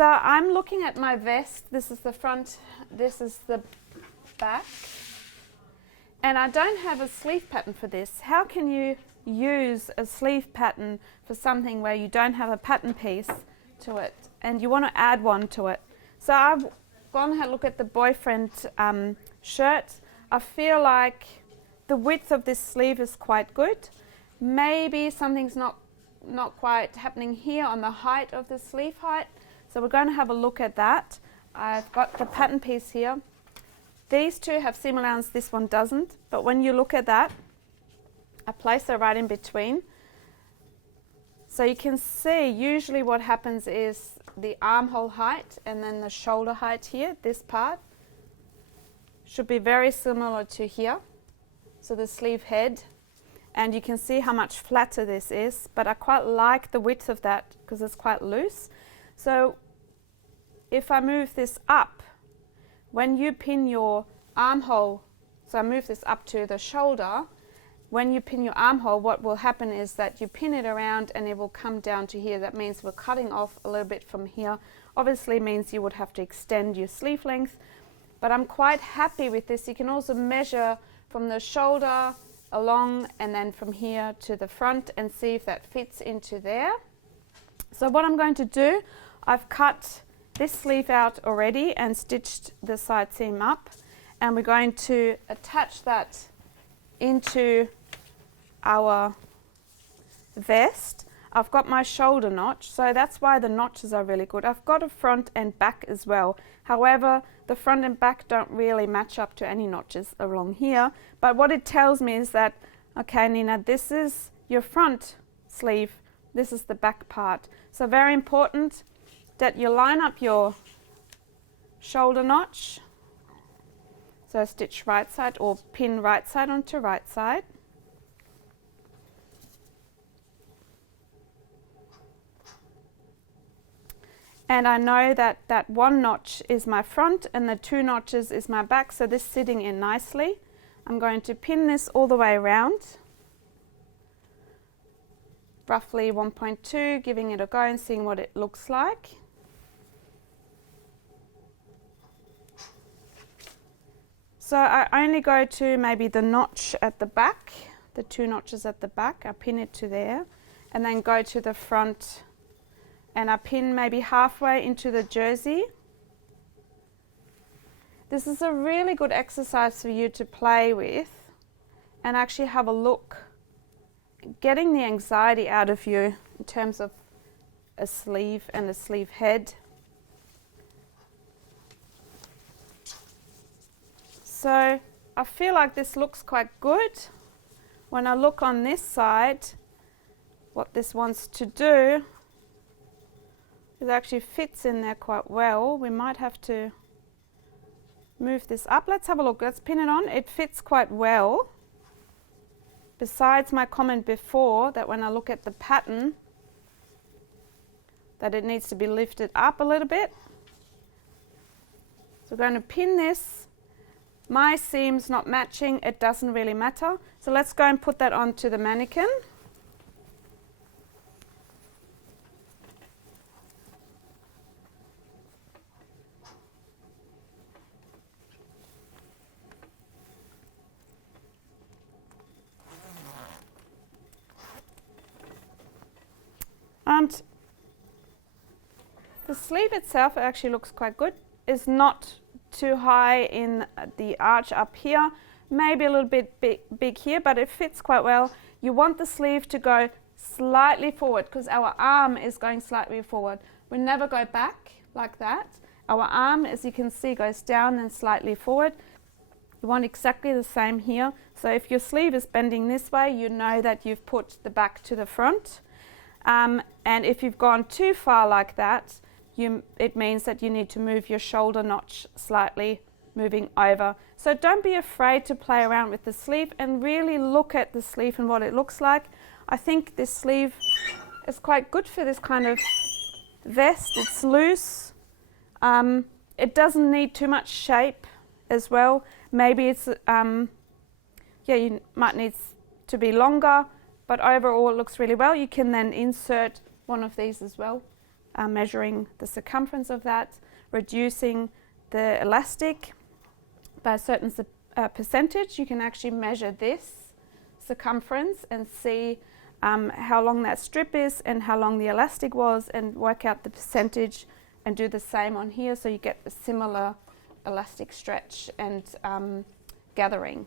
So I'm looking at my vest. This is the front, this is the back. And I don't have a sleeve pattern for this. How can you use a sleeve pattern for something where you don't have a pattern piece to it and you want to add one to it? So I've gone and had a look at the boyfriend shirt. I feel like the width of this sleeve is quite good. Maybe something's not quite happening here on the height of the sleeve height. So we're going to have a look at that. I've got the pattern piece here. These two have seam allowance, this one doesn't. But when you look at that, I place it right in between. So you can see usually what happens is the armhole height and then the shoulder height here, this part, should be very similar to here. So the sleeve head. And you can see how much flatter this is, but I quite like the width of that because it's quite loose. So if I move this up, when you pin your armhole, so I move this up to the shoulder, when you pin your armhole, what will happen is that you pin it around and it will come down to here. That means we're cutting off a little bit from here. Obviously means you would have to extend your sleeve length, but I'm quite happy with this. You can also measure from the shoulder along and then from here to the front and see if that fits into there. So what I'm going to do, I've cut this sleeve out already and stitched the side seam up, and we're going to attach that into our vest. I've got my shoulder notch, so that's why the notches are really good. I've got a front and back as well. However, the front and back don't really match up to any notches along here, but what it tells me is that, okay, Nina, this is your front sleeve, this is the back part. So very important that you line up your shoulder notch. So stitch right side or pin right side onto right side. And I know that that one notch is my front and the two notches is my back, so this is sitting in nicely. I'm going to pin this all the way around, roughly 1.2, giving it a go and seeing what it looks like. So I only go to maybe the notch at the back, the two notches at the back, I pin it to there, and then go to the front and I pin maybe halfway into the jersey. This is a really good exercise for you to play with and actually have a look, getting the anxiety out of you in terms of a sleeve and a sleeve head. So I feel like this looks quite good. When I look on this side, what this wants to do, it actually fits in there quite well. We might have to move this up. Let's have a look. Let's pin it on. It fits quite well. Besides my comment before that when I look at the pattern, that it needs to be lifted up a little bit. So we're going to pin this. My seam's not matching, it doesn't really matter. So let's go and put that onto the mannequin. And the sleeve itself actually looks quite good. It's not too high in the arch up here, maybe a little bit big here, but it fits quite well. You want the sleeve to go slightly forward because our arm is going slightly forward. We never go back like that. Our arm, as you can see, goes down and slightly forward. You want exactly the same here. So if your sleeve is bending this way, you know that you've put the back to the front. And if you've gone too far like that, it means that you need to move your shoulder notch slightly, moving over. So don't be afraid to play around with the sleeve and really look at the sleeve and what it looks like. I think this sleeve is quite good for this kind of vest. It's loose. It doesn't need too much shape as well. Maybe it's, you might need to be longer, but overall it looks really well. You can then insert one of these as well. measuring the circumference of that, reducing the elastic by a certain percentage. You can actually measure this circumference and see how long that strip is and how long the elastic was, and work out the percentage and do the same on here, so you get a similar elastic stretch and gathering.